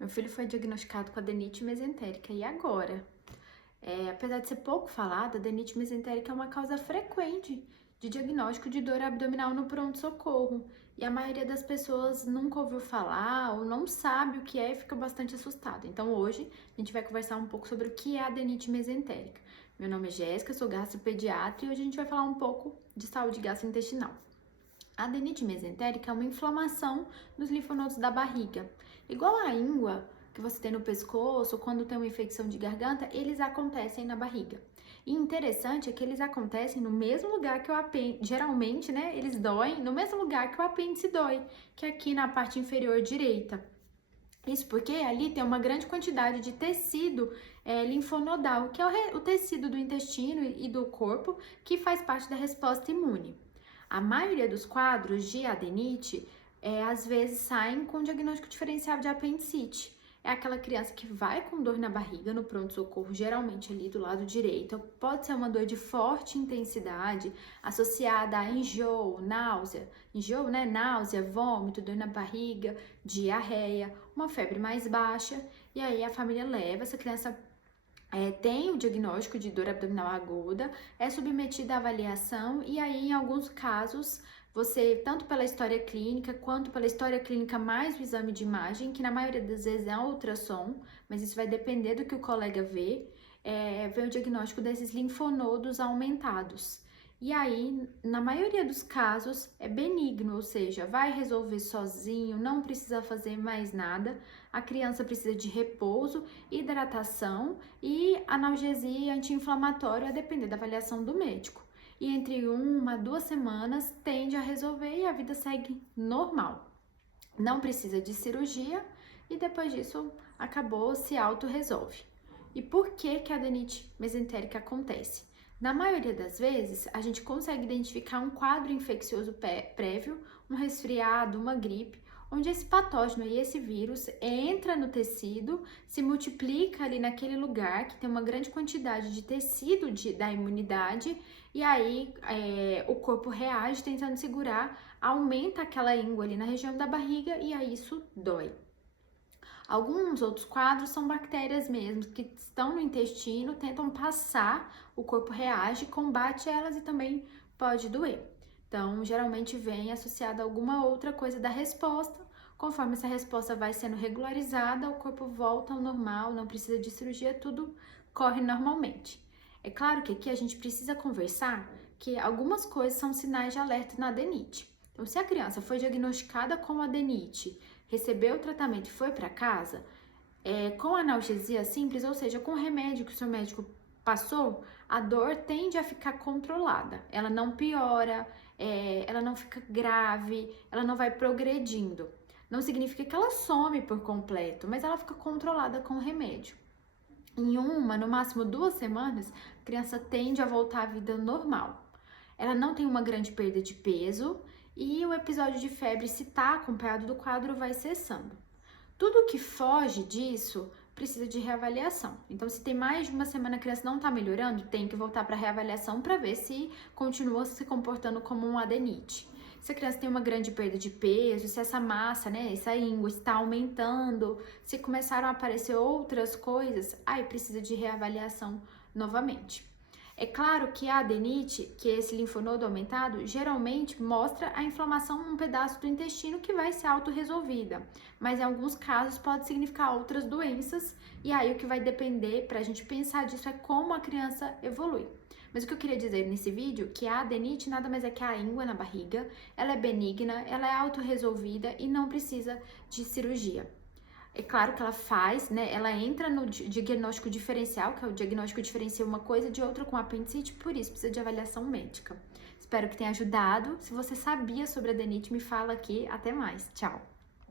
Meu filho foi diagnosticado com adenite mesentérica e agora? Apesar de ser pouco falada, a adenite mesentérica é uma causa frequente de diagnóstico de dor abdominal no pronto-socorro. E a maioria das pessoas nunca ouviu falar ou não sabe o que é e fica bastante assustada. Então hoje a gente vai conversar um pouco sobre o que é a adenite mesentérica. Meu nome é Jéssica, sou gastropediatra e hoje a gente vai falar um pouco de saúde gastrointestinal. A adenite mesentérica é uma inflamação dos linfonodos da barriga. Igual a íngua que você tem no pescoço, quando tem uma infecção de garganta, eles acontecem na barriga. E interessante é que eles acontecem no mesmo lugar que o apêndice, geralmente, né, eles doem no mesmo lugar que o apêndice dói, que é aqui na parte inferior direita. Isso porque ali tem uma grande quantidade de tecido linfonodal, que é o tecido do intestino e do corpo, que faz parte da resposta imune. A maioria dos quadros de adenite, às vezes, saem com diagnóstico diferencial de apendicite. É aquela criança que vai com dor na barriga, no pronto-socorro, geralmente ali do lado direito. Pode ser uma dor de forte intensidade, associada a enjoo, náusea. Enjoo, né? Náusea, vômito, dor na barriga, diarreia, uma febre mais baixa. E aí a família leva essa criança tem o diagnóstico de dor abdominal aguda, é submetida à avaliação e aí, em alguns casos, você, tanto pela história clínica, quanto pela história clínica mais o exame de imagem, que na maioria das vezes é um ultrassom, mas isso vai depender do que o colega vê, vê o diagnóstico desses linfonodos aumentados. E aí, na maioria dos casos, é benigno, ou seja, vai resolver sozinho, não precisa fazer mais nada. A criança precisa de repouso, hidratação e analgesia anti-inflamatória, a depender da avaliação do médico. E entre 1 a 2 semanas tende a resolver e a vida segue normal. Não precisa de cirurgia e depois disso acabou, se auto-resolve. E por que a adenite mesentérica acontece? Na maioria das vezes, a gente consegue identificar um quadro infeccioso prévio, um resfriado, uma gripe, onde esse patógeno e esse vírus entra no tecido, se multiplica ali naquele lugar que tem uma grande quantidade de tecido da imunidade, e aí o corpo reage tentando segurar, aumenta aquela íngua ali na região da barriga e aí isso dói. Alguns outros quadros são bactérias mesmo, que estão no intestino, tentam passar, o corpo reage, combate elas e também pode doer. Então, geralmente vem associada a alguma outra coisa da resposta. Conforme essa resposta vai sendo regularizada, o corpo volta ao normal, não precisa de cirurgia, tudo corre normalmente. É claro que aqui a gente precisa conversar que algumas coisas são sinais de alerta na adenite. Então, se a criança foi diagnosticada com adenite, recebeu o tratamento e foi para casa, com analgesia simples, ou seja, com o remédio que o seu médico passou, a dor tende a ficar controlada. Ela não piora, ela não fica grave, ela não vai progredindo. Não significa que ela some por completo, mas ela fica controlada com o remédio. Em no máximo 2 semanas, a criança tende a voltar à vida normal. Ela não tem uma grande perda de peso e o episódio de febre, se está acompanhado do quadro, vai cessando. Tudo que foge disso precisa de reavaliação. Então, se tem mais de 1 semana a criança não está melhorando, tem que voltar para reavaliação para ver se continua se comportando como um adenite. Se a criança tem uma grande perda de peso, se essa massa, né, essa íngua está aumentando, se começaram a aparecer outras coisas, aí precisa de reavaliação novamente. É claro que a adenite, que é esse linfonodo aumentado, geralmente mostra a inflamação num pedaço do intestino que vai ser autorresolvida, mas em alguns casos pode significar outras doenças, e aí o que vai depender para a gente pensar disso é como a criança evolui. Mas o que eu queria dizer nesse vídeo é que a adenite nada mais é que a íngua na barriga, ela é benigna, ela é autorresolvida e não precisa de cirurgia. É claro que ela faz, né? Ela entra no diagnóstico diferencial, que é o diagnóstico diferencia uma coisa de outra com apendicite, por isso precisa de avaliação médica. Espero que tenha ajudado. Se você sabia sobre adenite, me fala aqui. Até mais. Tchau!